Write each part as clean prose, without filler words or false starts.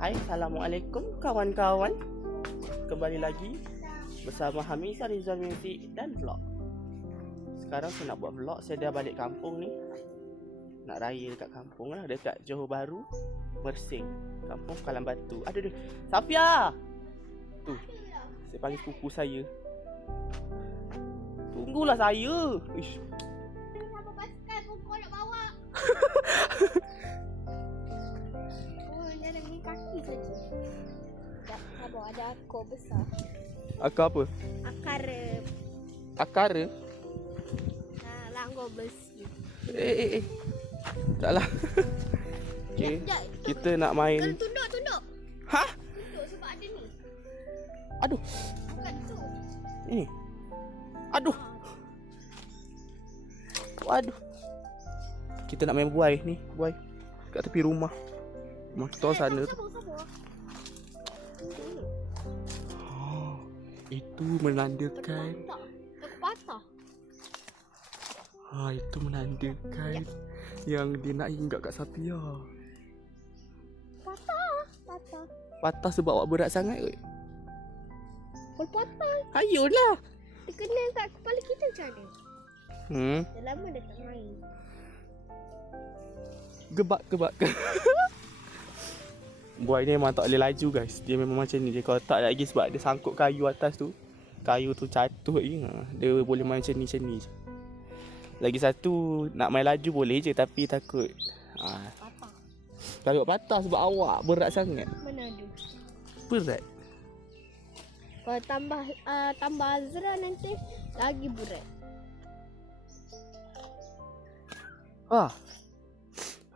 Hai, Assalamualaikum kawan-kawan. Kembali lagi bersama Hamizah Rizal Music dan vlog. Sekarang saya nak buat vlog. Saya dah balik kampung ni. Nak raya dekat kampung lah, dekat Johor Bahru, Mersing, kampung Kalang Batu. Aduh, Safia! Tu, saya panggil sepupu saya. Tunggulah saya. Ish. Kenapa basikal kau nak bawa? Jangan kaki saja. Tak sabar, ada akar besar. Akar apa? Akar Akar? langgar besi. Taklah. Okay. Kita nak main. Tunduk. Hah? Tunduk sebab ada ni. Aduh. Bukan tu. Ini. Aduh. Waduh. Kita nak main buai ni. Buai kat tepi rumah. Rumah kita sana tu. Sabar. Oh, itu menandakan. Aku patah. Itu menandakan yang dia nak hinggap kat Safia. Patah. Patah sebab awak berat sangat ke? Kau patah. Ayolah. Dia kena kat kepala kita macam mana? Dah lama dah tak main. Gebak. Buai ni memang tak boleh laju guys. Dia memang macam ni. Dia kalau tak lagi sebab dia sangkut kayu atas tu. Kayu tu jatuh je. Dia boleh main macam ni je. Lagi satu, nak main laju boleh je tapi takut Patah. takut patah sebab awak berat sangat. Mana ada? Berat. Kalau tambah Azra nanti lagi berat.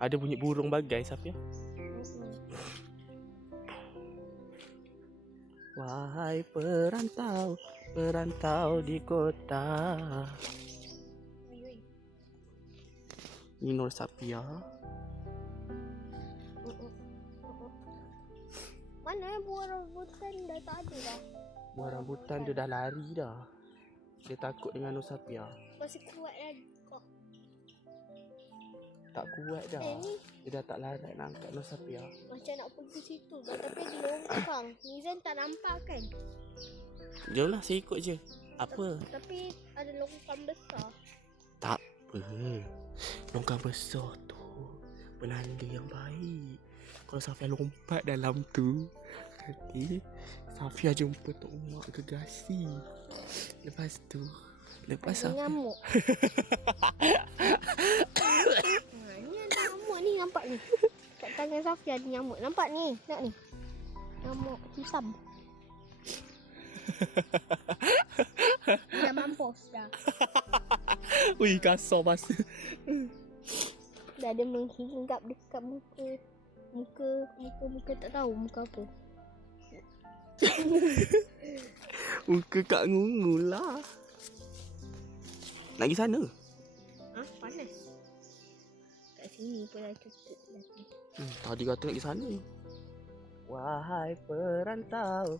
Ada bunyi burung bagai Safia. Wahai perantau di kota. Ini Nur Safia. Mana buah rambutan dah tak ada dah. Buah rambutan dia dah lari dah. Dia takut dengan Nur Safia. Masih kuat lagi kau. Tak kuat dah. Ni Dia dah tak larat nak angkat Nur Safia. macam nak pergi situ dah, tapi ada longkang. Nizam tak nampak kan? Jomlah saya ikut je. Apa? Tapi ada longkang besar. Tak apa. Longkang besar tu penanda yang baik. Kalau Safia lompat dalam tu, nanti Safia jumpa Tok Mak Gegasi. Lepas Safia Ngamuk. Ni ada nyamuk ni, nampak ni. Kat tangan Safia ada nyamuk. Nampak ni? Nak ni? Nyamuk hitam. Dah mampus dah. Ui, kasar masa. Dah ada menghinggap dekat muka tak tahu muka apa. Muka Kak Ngungu lah. Nak pergi sana? Panas. Kat sini pun dah tutup lagi. Tadi kata nak pergi sana. Wahai perantau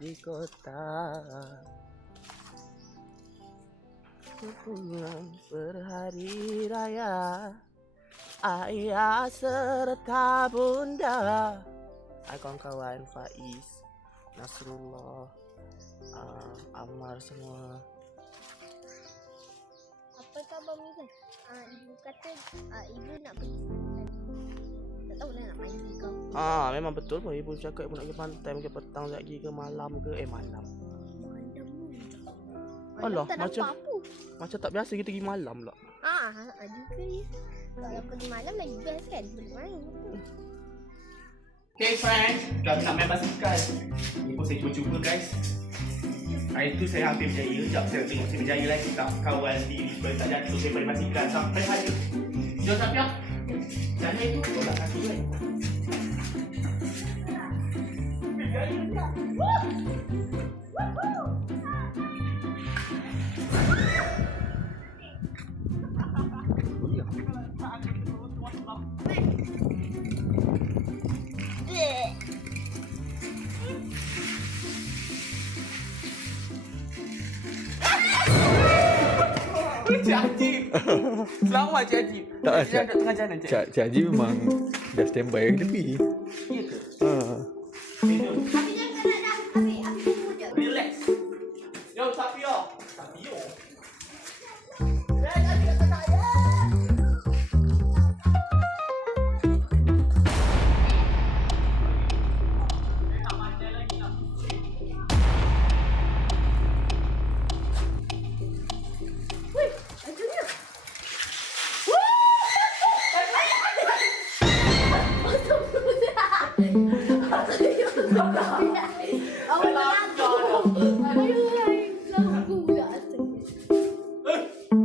di kota. Pulang berhari raya, ayah serta bunda. Kawan-kawan Faiz, Nasrullah, Ammar semua. Apa khabar Mizan? Ibu kata ibu nak pergi pantai. Tak tahu lah nak main ke kau. Memang betul pun ibu cakap ibu nak pergi pantai mungkin petang lagi ke malam ke malam. Alah, Tak macam nampak apa. macam tak biasa kita pergi malam pula. Juga ya. Kalau pergi malam lagi best kan boleh main. Okay friends, kami nak main basikal. Ni pun saya cuba guys. Hari tu saya hampir berjaya. Sekejap saya tengok saya berjaya lagi tak kawal diri supaya tak jatuh daripada basikal sampai hari. Jom Safia. Jangan itu tolak kaki kan. Berjaya tak? Cik Ajib. Selamat Cik Ajib. Tak, Cik Ajib tengah jalan Cik. Cik Haji memang dah standby kat tepi. Ya ke? Tidur. Tapi jangan nak ambil muda. Relax. Yo, Sapio. Sapio.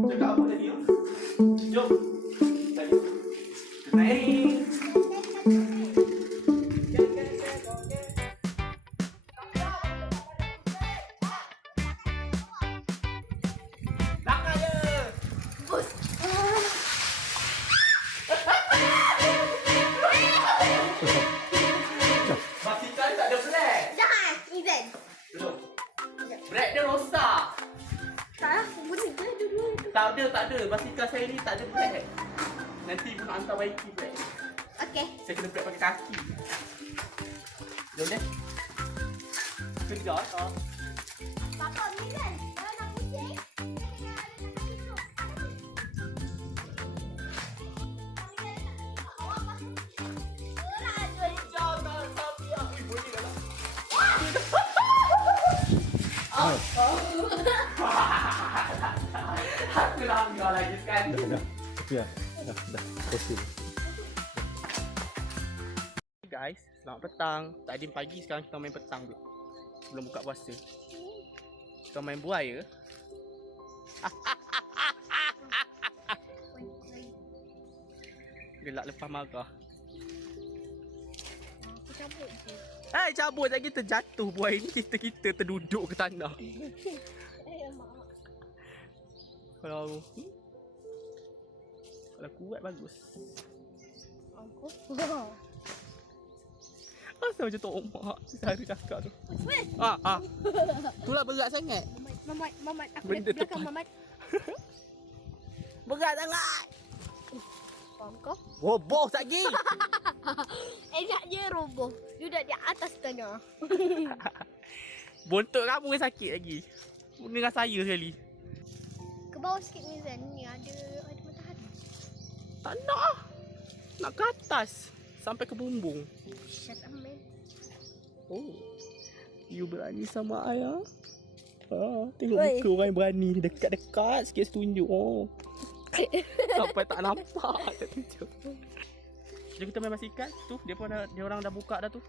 Cakap apa tadi? Jom. Naik. Belakang je. Basikal tak ada brek. Jangan, Izan. Duduk. Brek dia rosak. Tak lah, boleh je dulu. Tak ada. Basikal saya ni tak ada brek. Nanti pun nak hantar baiki brek. Okey. Saya kena brek pakai kaki. Jom deh. Kejar tak? Papa, Izan. Kalau nak pusing, dia kena ada nak hidup. Kejar tak tapi aku boleh dah. Aku nak ambil lagi sekali. Dah. Kosil. Guys, selamat petang. Tadi pagi, sekarang kita main petang pula. Sebelum buka puasa. Kita main buaya. Gelak lepas marah. Aku cabut je. Cabut lagi terjatuh buaya ni. Kita terduduk ke tanah. Mak. Kalau kuat bagus. Aku. Asal macam Tok Mak selalu cakap tu. Weh. Itulah berat sangat. Mamat. Aku Benda di belakang tepat. Mamat. Berat sangat. Faham kau? Roboh lagi. Enak je roboh. Duduk di atas tanah. Bontot kamu yang sakit lagi. Dengan saya sekali. Ke bawah sikit Mizan. Ni ada matahari. Tak nak. Nak ke atas. Sampai ke bumbung. Shut up, man. Oh. You berani sama ayah? Tengok Oi. muka orang yang berani. Dekat-dekat sikit tunjuk. Oh. Sampai tak nampak. Tak tunjuk. Jom kita main basikal. Tu, dia orang dah buka dah tu.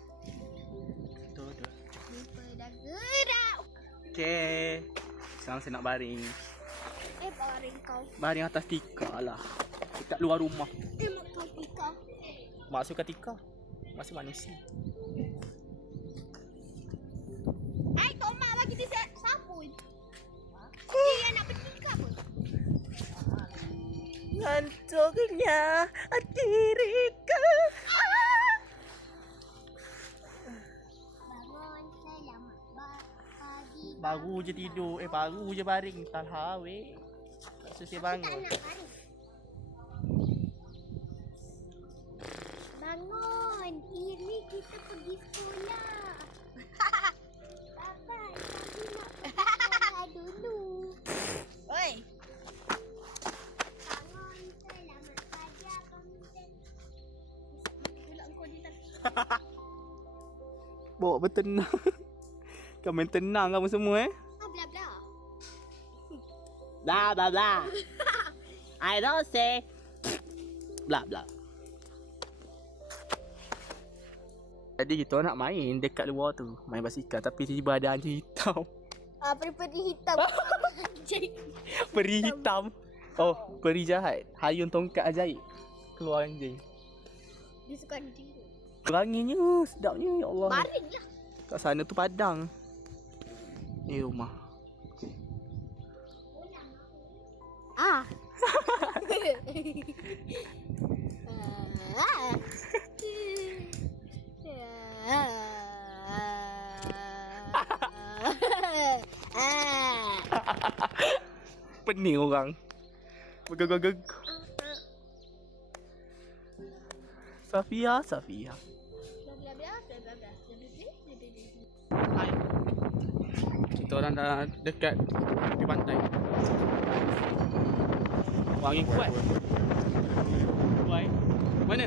Tu. Lupa dah gerak. Okay. Sekarang saya nak baring. Baring kau. Baring atas tikar lah. Dekat luar rumah. Mak kau tika. Maksud ketika masih manusia. Hai, Tok Mak bagi dia sabun. Dia nak bertika pun. Ngantuknya diriku. Bangun selamat pagi. Baru je tidur. Baru je baring. Talha weh. Tak susah bangun. Tak nak baring. Bangun. Ini kita pergi sekolah. Bye-bye. Tapi nak pergi sekolah dulu. Oi. Bangun selamat pagi abang Mizan. Pulak kau di atas. Bawa bertenang. Kau main tenang kamu semua Bla bla. Blah blah blah. I don't say blah blah. Tadi kita nak main dekat luar tu, main basikal tapi tiba-tiba ada anjing hitam. Peri-peri hitam. Anjing. Peri hitam. Oh, peri jahat. Hayun tongkat ajaib. Keluar anjing. Dia suka anjing. Wanginya, sedapnya ya Allah. Baring lah. Kat sana tu padang. Ni rumah. Ah. Pening orang. Begag-gag. Safia. Bla bla bla bla bla Kita orang dah dekat di pantai. Angin kuat. Kuat. Mana?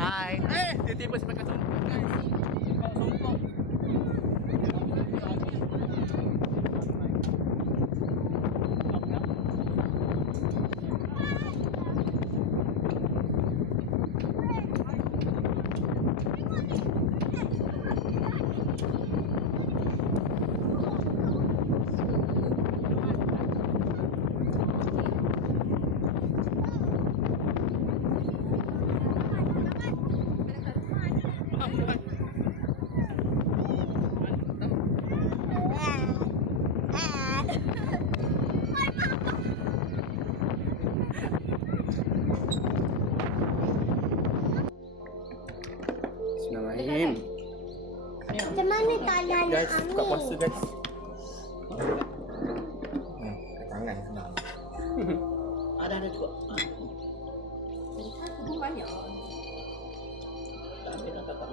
Hai. Tiba-tiba saya pakai songkok guys. Songkok. Bismillahirrahmanirrahim. Macam mana tangan Guys, buka puasa guys. Ke tangan senang. Ada juga. Itu banyak. Tak ambil nak kakak.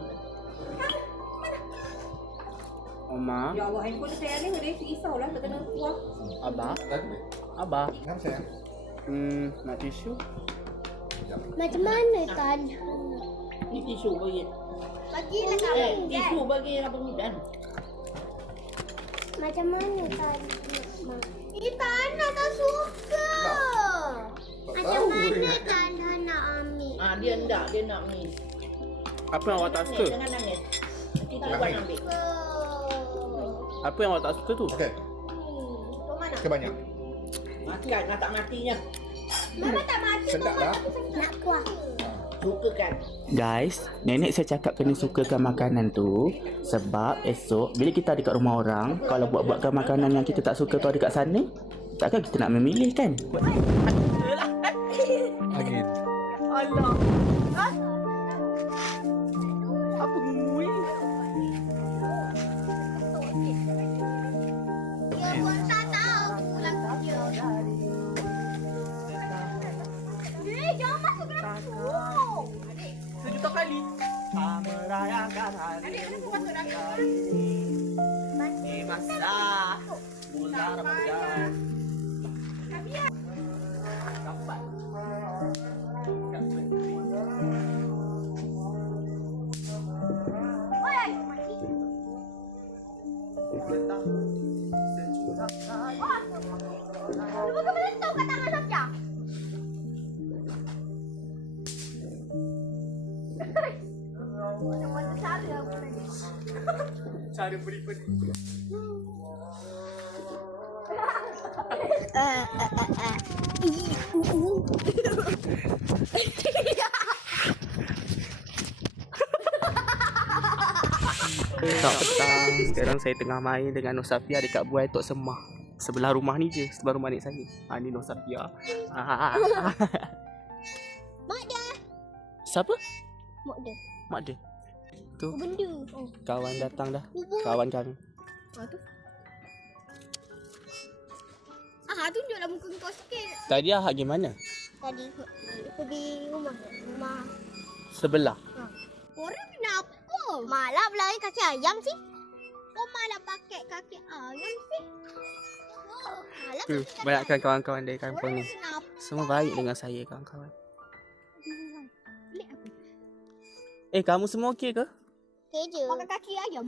Oma, Ya Allah, handphone saya ni ada risaulah terkena kuah. Abah, Lagi ni. Abah. Kenapa sayang? Nak tisu? Macam mana tangan? Ni tisu bagi. Bagilah kami Tisu bagi Abang Midan. Macam mana tangan? Ini tanah tak suka. Macam mana tanah nak ambil? Dia enggak, dia nak ni. Apa yang awak tak suka? Jangan nangis. Nanti tuan ambil. Apa yang awak tak suka tu? Okey. Ke banyak. Makan, tak matinya. Mama tak mati. Sedap lah. Nak kuah. Suka kan? Guys, nenek saya cakap kena sukakan makanan tu sebab esok bila kita dekat rumah orang, kalau buat-buatkan makanan yang kita tak suka tu dekat sana, takkan kita nak memilih kan? Angin. Allah. Apa gue? Dia pun tak tahu lagu dia. Jangan masuk ke dalam tu. Sejuta kali. Merayakan hari di masa bulan Ramadan. Dapat. Cuba kau letak kat tangan Safia. Macam-macam cara aku tadi. Cara beri-beri. Tak petang. Sekarang saya tengah main dengan Nur Safia dekat Buai Tok Semah. Sebelah rumah ni je, sebelah rumah adik saya. Ni Nur Safia. Mak dia. Siapa? Mak dia. Mak dia. Tu Benda. Oh. kawan datang dah. Kubur. Kawan kami. Tu. Tunjuklah muka kau sikit. Tadi Ahad gimana? Tadi pergi rumah. Rumah. Sebelah. Orang kenapa? Malah belakang kaki ayam sih. Kau malah pakai kaki ayam sih. Malah Tu, banyakkan kawan-kawan dari kampung orang ni. kenapa? Semua baik dengan saya kawan-kawan. Pelik apa? Kamu semua okey ke? Okey je. Pakai kaki ayam.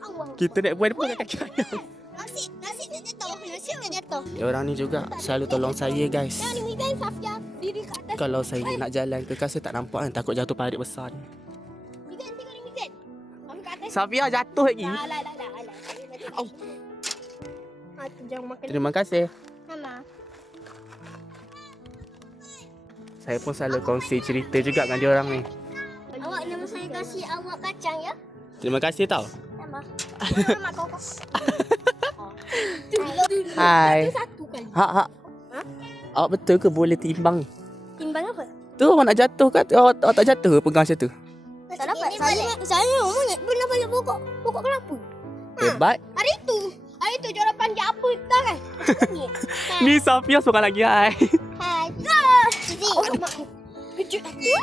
Allah. Kita nak buat apa dengan kaki ayam? Nasi nak jatuh. Nasi nak jatuh. Dia orang ni juga selalu tolong saya guys. Yang ni kan Safia diri kat atas. Kalau saya nak jalan ke kan saya tak nampak kan. Takut jatuh parit besar ni. Mikan tengok ni Mikan. Kamu kat atas. Safia jatuh lagi. Alah. Au. Tu jangan makan. Terima kasih. Sama. Saya pun selalu kongsi cerita juga dengan dia orang ni. Awak nama saya kasih awak kacang ya. Terima kasih tau. Sama. Sama kau. Hai. Satu kali. Ha. Awak betul ke boleh timbang? Timbang apa? Tu awak nak jatuh kat awak tak jatuh ke pegang macam tu? Tak dapat. Saya nak pernah balik pokok kelapa. Hebat. Hari tu juara panjat apa tak kan? Ni Safia seorang lagi hai. Hai. Cici. Kejut aku.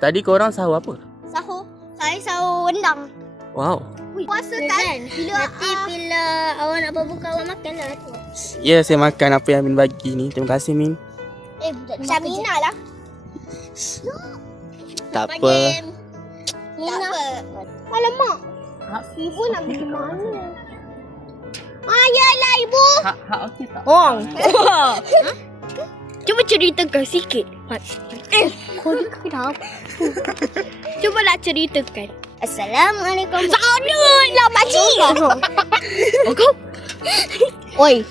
Tadi korang sahur apa? Sahur. Saya sahur rendang. Wow. Puasa kan? Bila awak nak berbuka awak makan lah tu. Ya, saya makan apa yang Min bagi ni. Terima kasih Min. Macam Mina lah. Tak apa. Mina. Alamak. Ibu nak pergi mana? Yalah ibu. Hak okey tak? Ong. Cuba ceritakan sikit. Kau ni kenapa? Cubalah ceritakan. Assalamualaikum. Saudara pakcik. Kau. Oi.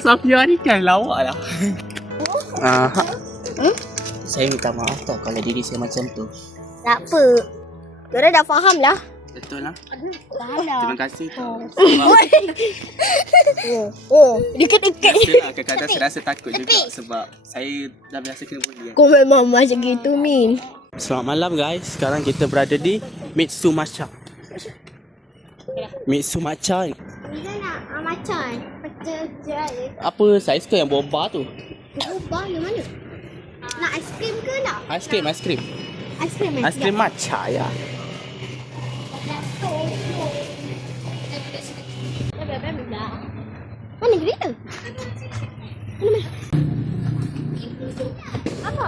Safia ni kan lawak lah. Saya minta maaf tau kalau diri saya macam tu. Tak apa. Diorang dah faham lah. Betul lah. Dah. Terima kasih tau. Dekat-dekat. Biasalah kadang-kadang saya rasa takut juga sebab saya dah biasa kena bully kan. Kau memang macam gitu Min. Selamat malam guys. Sekarang kita berada di Mitsumacha. Mitsumacha ni. Bila nak macan. Macam Apa saiz ke yang boba tu? ubah yang mana? Nak aiskrim ke nak? Aiskrim. Aiskrim Aiskrim matcha ya. Mana kereta? Apa?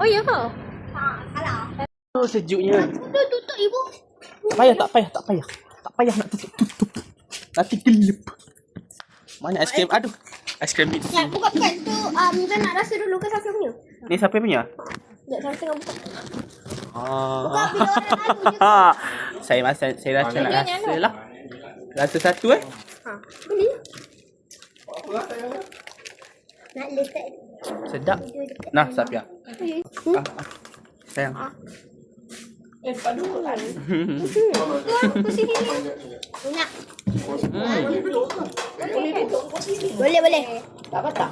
Oh ya ke? Alah. Oh sejuknya. Tutup ibu. Tak payah nak tutup. Nanti gelap. Mana aiskrim? Aduh. Aiskrim Mitsu. Ya, buka tu. Mizan nak rasa dulu ke Safia punya? Ni siapa punya? Tak, Safia tengah buka. Ah. Bila orang lalu je. Saya rasa nak rasa lah. Rasa satu Boleh. Nak letak. Sedap. Nah, Safia. Sayang. Tu sini ni. Nak. Boleh. Tak apa tak?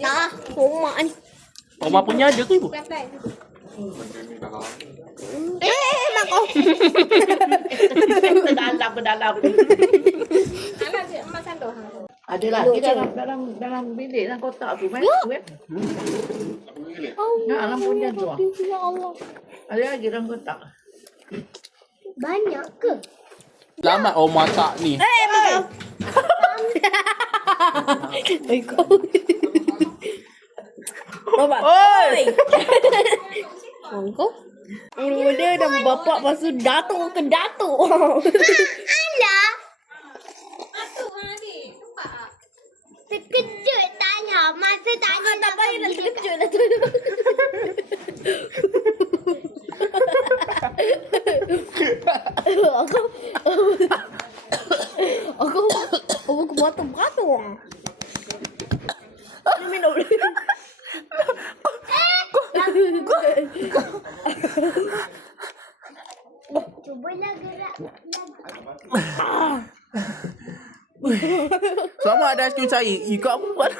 Tak. Rumah ni. Oma punya ada ke ibu? Mak kau. Berdalam. Anak dia emak sandu. Ada lagi dalam bilik dalam kotak tu. Mana tu kan? Nak alam punya tu. Ya Allah. Ada lagi dalam kotak. Banyak ke? Selamat Oma tak ni. Kau. Bapak. Oi. Kau. Dia dah bapak pasu datuk ke datuk. Alah. Terkejut tanya. Masa tanya tak payah dah terkejut dah tu. Aku beratung. Minum. Cubalah gerak. Sama ada aiskrim cair. Ikut apa buat?